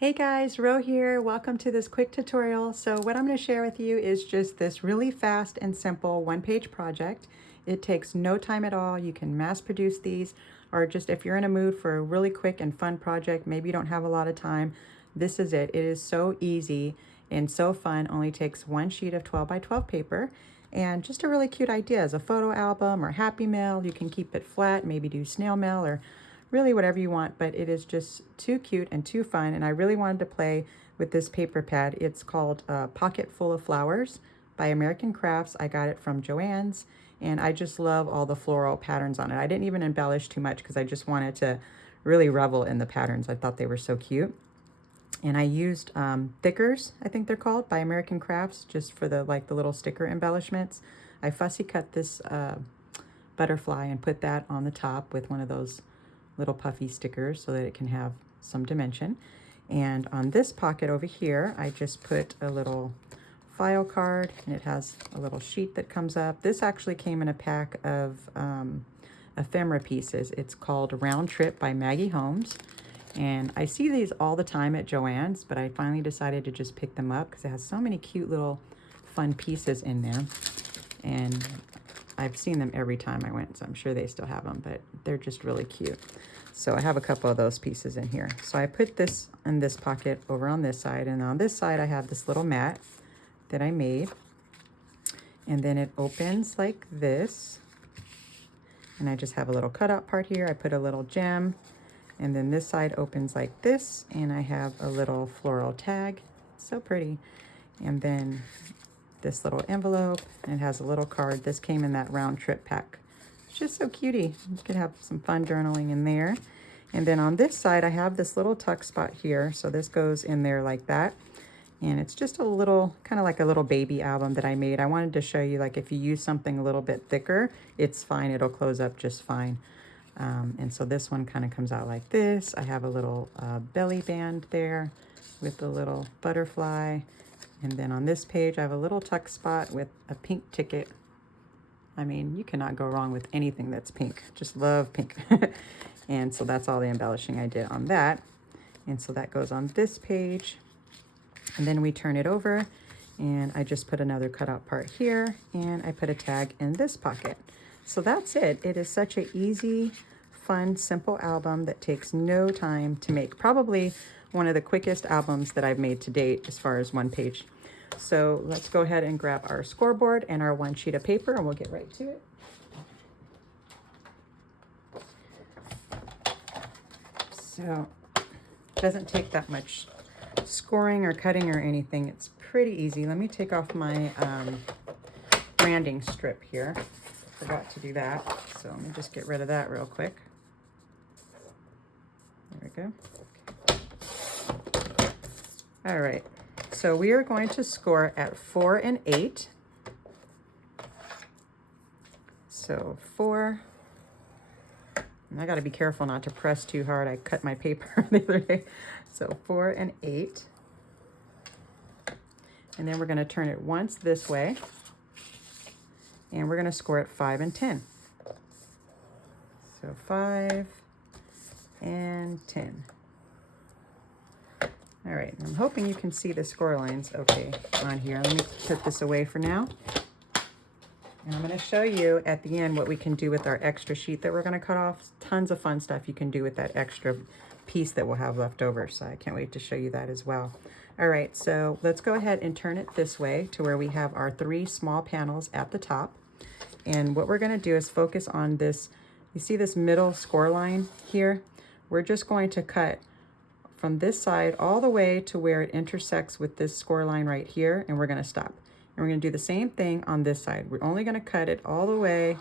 Hey guys, Ro here. Welcome to this quick tutorial. So what I'm going to share with you is just this really fast and simple one-page project. It takes no time at all. You can mass produce these, or just if you're in a mood for a really quick and fun project, maybe you don't have a lot of time, this is it. It is so easy and so fun. Only takes one sheet of 12 by 12 paper and just a really cute idea as a photo album or happy mail. You can keep it flat, maybe do snail mail or really whatever you want, but it is just too cute and too fun. And I really wanted to play with this paper pad. It's called Pocket Full of Flowers by American Crafts. I got it from Joann's, and I just love all the floral patterns on it. I didn't even embellish too much because I just wanted to really revel in the patterns. I thought they were so cute. And I used thickers, I think they're called, by American Crafts, just for the little sticker embellishments. I fussy cut this butterfly and put that on the top with one of those little puffy stickers so that it can have some dimension. And on this pocket over here, I just put a little file card, and it has a little sheet that comes up. This actually came in a pack of ephemera pieces. It's called Round Trip by Maggie Holmes. And I see these all the time at Joann's, but I finally decided to just pick them up because it has so many cute little fun pieces in there. And I've seen them every time I went, so I'm sure they still have them, but they're just really cute. So I have a couple of those pieces in here. So I put this in this pocket over on this side, and on this side I have this little mat that I made. And then it opens like this. And I just have a little cutout part here. I put a little gem. And then this side opens like this, and I have a little floral tag. So pretty. And then this little envelope, and it has a little card. This came in that Round Trip pack. It's just so cutie. You could have some fun journaling in there. And then on this side, I have this little tuck spot here. So this goes in there like that. And it's just a little, kind of like a little baby album that I made. I wanted to show you, like, if you use something a little bit thicker, it's fine. It'll close up just fine. And so this one kind of comes out like this. I have a little belly band there with a little butterfly. And then on this page, I have a little tuck spot with a pink ticket. I mean, you cannot go wrong with anything that's pink. Just love pink. And so that's all the embellishing I did on that. And so that goes on this page. And then we turn it over, and I just put another cutout part here, and I put a tag in this pocket. So that's it. It is such an easy, fun, simple album that takes no time to make. Probably one of the quickest albums that I've made to date as far as one page. So let's go ahead and grab our scoreboard and our one sheet of paper, and we'll get right to it. So it doesn't take that much scoring or cutting or anything. It's pretty easy. Let me take off my branding strip here. Forgot to do that. So let me just get rid of that real quick. There we go. Okay. All right. So we are going to score at 4 and 8. So 4. And I got to be careful not to press too hard. I cut my paper the other day. So 4 and 8. And then we're going to turn it once this way. And we're going to score at 5 and 10. So 5 and 10. All right, I'm hoping you can see the score lines okay on here. Let me put this away for now. And I'm going to show you at the end what we can do with our extra sheet that we're going to cut off. Tons of fun stuff you can do with that extra piece that we'll have left over. So I can't wait to show you that as well. All right, so let's go ahead and turn it this way to where we have our 3 small panels at the top. And what we're going to do is focus on this. You see this middle score line here? We're just going to cut from this side all the way to where it intersects with this score line right here, and we're going to stop. And we're going to do the same thing on this side. We're only going to cut it all the way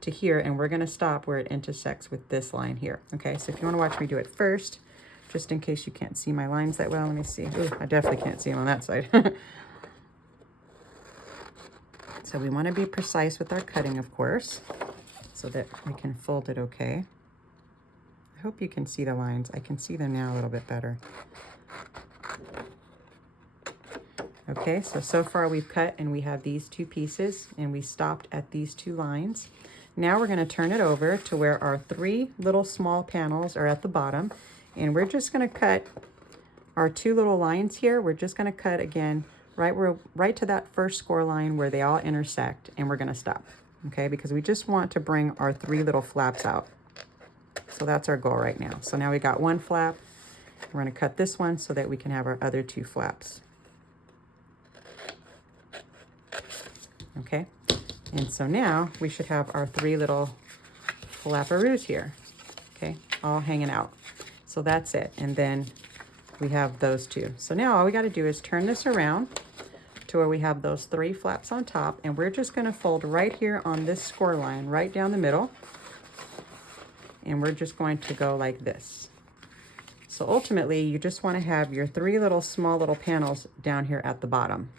to here, and we're going to stop where it intersects with this line here. Okay, so if you want to watch me do it first, just in case you can't see my lines that well, let me see. Ooh, I definitely can't see them on that side. So we want to be precise with our cutting, of course, so that we can fold it okay. I hope you can see the lines. I can see them now a little bit better. Okay, so far we've cut and we have these 2 pieces, and we stopped at these 2 lines. Now we're going to turn it over to where our 3 little small panels are at the bottom, and we're just going to cut our two little lines here, we're just going to cut again right to that first score line where they all intersect, and we're going to stop. Okay, because we just want to bring our 3 little flaps out. So that's our goal right now. So now we got 1 flap. We're going to cut this one so that we can have our other 2 flaps. Okay, and so now we should have our 3 little flapperoos here. Okay, all hanging out. So that's it. And then we have those 2. So now all we got to do is turn this around to where we have those 3 flaps on top, and we're just going to fold right here on this score line, right down the middle. And we're just going to go like this. So ultimately, you just want to have your 3 little small little panels down here at the bottom.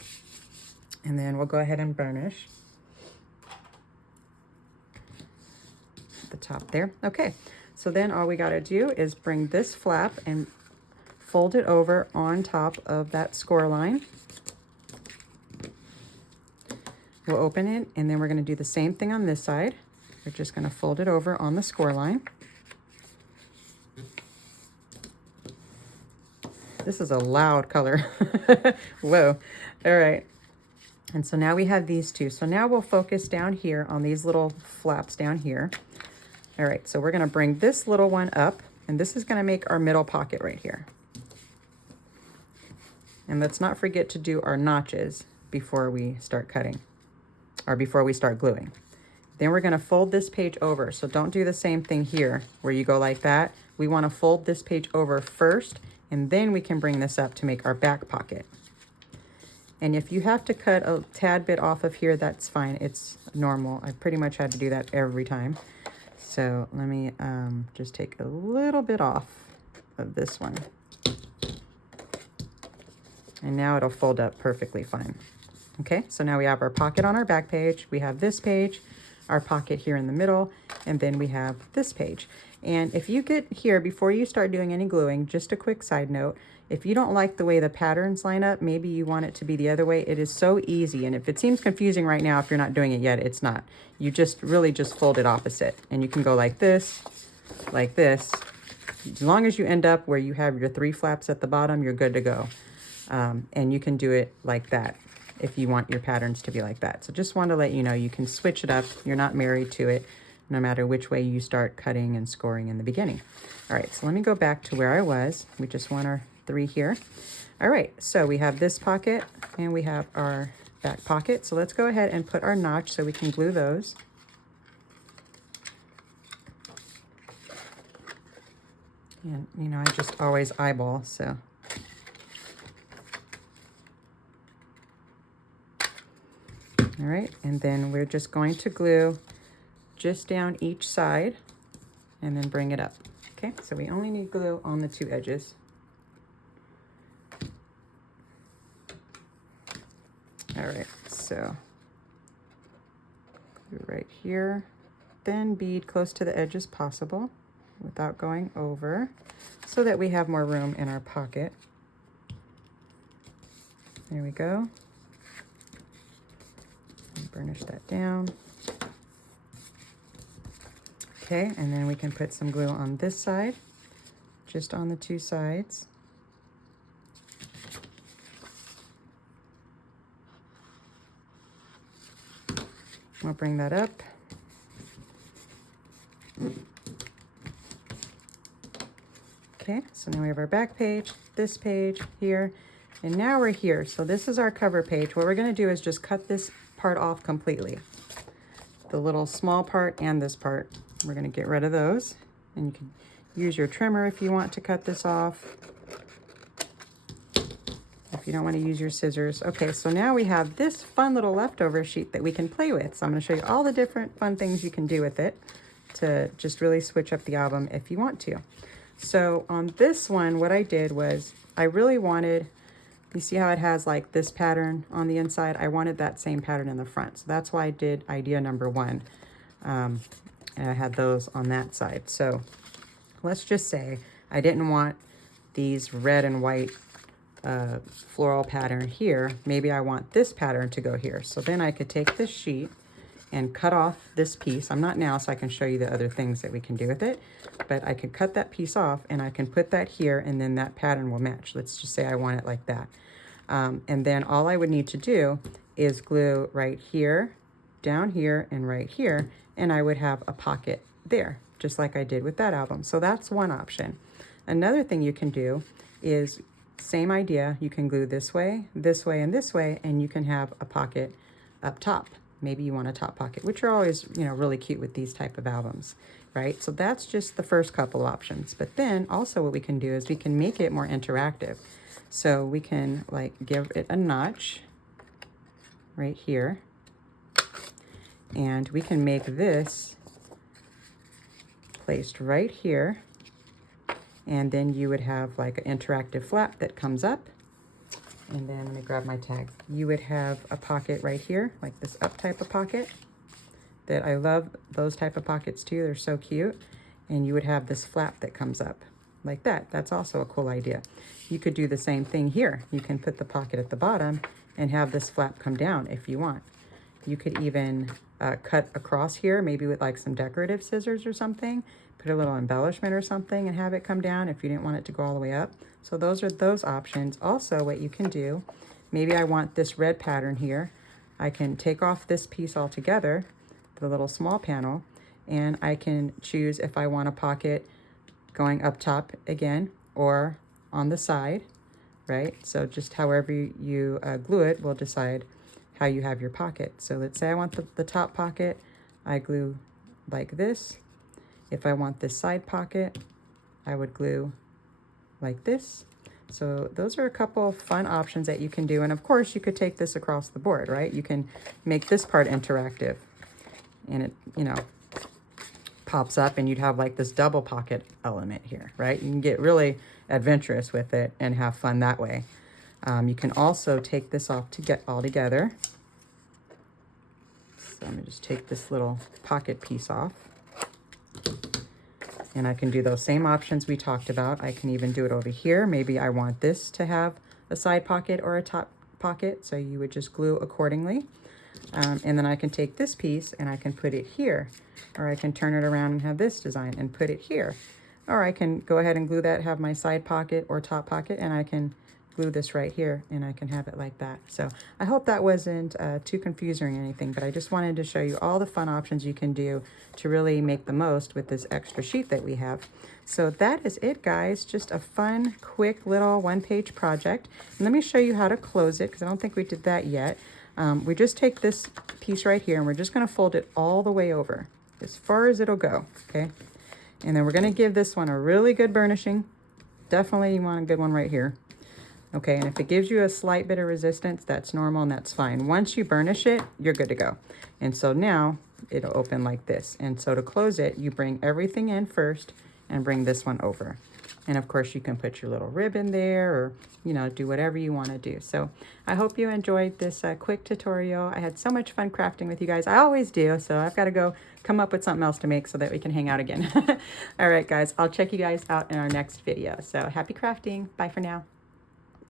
And then we'll go ahead and burnish the top there. Okay, so then all we got to do is bring this flap and fold it over on top of that score line. We'll open it, and then we're going to do the same thing on this side. We're just going to fold it over on the score line. This is a loud color. Whoa. All right. And so now we have these 2. So now we'll focus down here on these little flaps down here. All right, so we're going to bring this little one up, and this is going to make our middle pocket right here. And let's not forget to do our notches before we start cutting, or before we start gluing. Then we're going to fold this page over. So don't do the same thing here where you go like that. We want to fold this page over first, and then we can bring this up to make our back pocket. And if you have to cut a tad bit off of here, that's fine. It's normal. I pretty much had to do that every time. So let me just take a little bit off of this one. And now it'll fold up perfectly fine. Okay, so now we have our pocket on our back page. We have this page, our pocket here in the middle, and then we have this page. And if you get here, before you start doing any gluing, just a quick side note, if you don't like the way the patterns line up, maybe you want it to be the other way. It is so easy. And if it seems confusing right now, if you're not doing it yet, it's not. You just really just fold it opposite. And you can go like this, like this. As long as you end up where you have your 3 flaps at the bottom, you're good to go. And you can do it like that if you want your patterns to be like that. So just want to let you know, you can switch it up. You're not married to it, no matter which way you start cutting and scoring in the beginning. All right, so let me go back to where I was. We just want our 3 here. All right, so we have this pocket and we have our back pocket. So let's go ahead and put our notch so we can glue those. And you know, I just always eyeball, so. All right, and then we're just going to glue just down each side and then bring it up. Okay, so we only need glue on the 2 edges. All right, so glue right here, then bead close to the edge as possible without going over, so that we have more room in our pocket. There we go. And burnish that down. Okay, and then we can put some glue on this side, just on the 2 sides. We'll bring that up. Okay, so now we have our back page, this page here, and now we're here. So this is our cover page. What we're going to do is just cut this part off completely. The little small part and this part. We're going to get rid of those. And you can use your trimmer if you want to cut this off. If you don't want to use your scissors. Okay, so now we have this fun little leftover sheet that we can play with. So I'm going to show you all the different fun things you can do with it to just really switch up the album if you want to. So on this one, what I did was I really wanted, you see how it has like this pattern on the inside? I wanted that same pattern in the front. So that's why I did idea number 1. And I had those on that side. So let's just say I didn't want these red and white floral pattern here. Maybe I want this pattern to go here. So then I could take this sheet and cut off this piece. I'm not now, so I can show you the other things that we can do with it, but I can cut that piece off and I can put that here, and then that pattern will match. Let's just say I want it like that. And then all I would need to do is glue right here, down here, and right here, and I would have a pocket there, just like I did with that album. So that's one option. Another thing you can do is, same idea, you can glue this way, and this way, and you can have a pocket up top. Maybe you want a top pocket, which are always, you know, really cute with these type of albums, right? So that's just the first couple options. But then also what we can do is we can make it more interactive. So we can like give it a notch right here, and we can make this placed right here, and then you would have like an interactive flap that comes up. And then let me grab my tag. You would have a pocket right here, like this up type of pocket. That I love those type of pockets too. They're so cute. And you would have this flap that comes up like that. That's also a cool idea. You could do the same thing here. You can put the pocket at the bottom and have this flap come down if you want. You could even cut across here, maybe with like some decorative scissors or something. Put a little embellishment or something and have it come down if you didn't want it to go all the way up. So those are those options. Also, what you can do, maybe I want this red pattern here. I can take off this piece altogether, the little small panel, and I can choose if I want a pocket going up top again or on the side, right? So just however you glue it will decide how you have your pocket. So let's say I want the top pocket, I glue like this. If I want this side pocket, I would glue like this. So those are a couple of fun options that you can do. And of course you could take this across the board, right? You can make this part interactive and it, you know, pops up and you'd have like this double pocket element here, right? You can get really adventurous with it and have fun that way. You can also take this off to get all together. So I'm gonna just take this little pocket piece off. And I can do those same options we talked about. I can even do it over here. Maybe I want this to have a side pocket or a top pocket, so you would just glue accordingly. And then I can take this piece and I can put it here, or I can turn it around and have this design and put it here. Or I can go ahead and glue that, have my side pocket or top pocket, and I can glue this right here and I can have it like that. So I hope that wasn't too confusing or anything, but I just wanted to show you all the fun options you can do to really make the most with this extra sheet that we have. So that is it, guys. Just a fun, quick little one-page project. And let me show you how to close it, because I don't think we did that yet. We just take this piece right here and we're just going to fold it all the way over as far as it'll go, okay? And then we're going to give this one a really good burnishing. Definitely you want a good one right here. Okay, and if it gives you a slight bit of resistance, that's normal and that's fine. Once you burnish it, you're good to go. And so now it'll open like this. And so to close it, you bring everything in first and bring this one over. And of course you can put your little ribbon there, or, you know, do whatever you want to do. So I hope you enjoyed this quick tutorial. I had so much fun crafting with you guys. I always do. So I've got to go come up with something else to make so that we can hang out again. All right, guys, I'll check you guys out in our next video. So happy crafting. Bye for now.